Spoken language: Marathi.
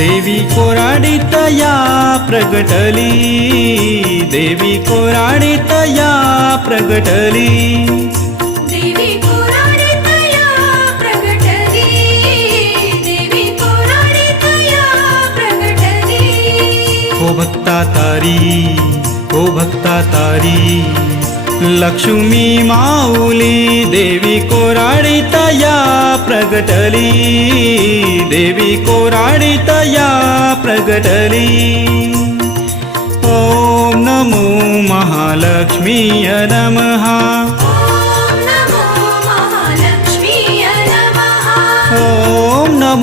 देवी कोराडीत या प्रगटली, देवी कोराडीत या प्रगटली, देवी कोराडीत या प्रगटली, देवी कोराडीत या प्रगटली. ओ भक्ता तारी, ओ भक्ता तारी, लक्ष्मी माऊली देवी कोराडीत या प्रगटली, देवी कोराडीत या प्रगटली. ओम नमो महालक्ष्मीय नमः.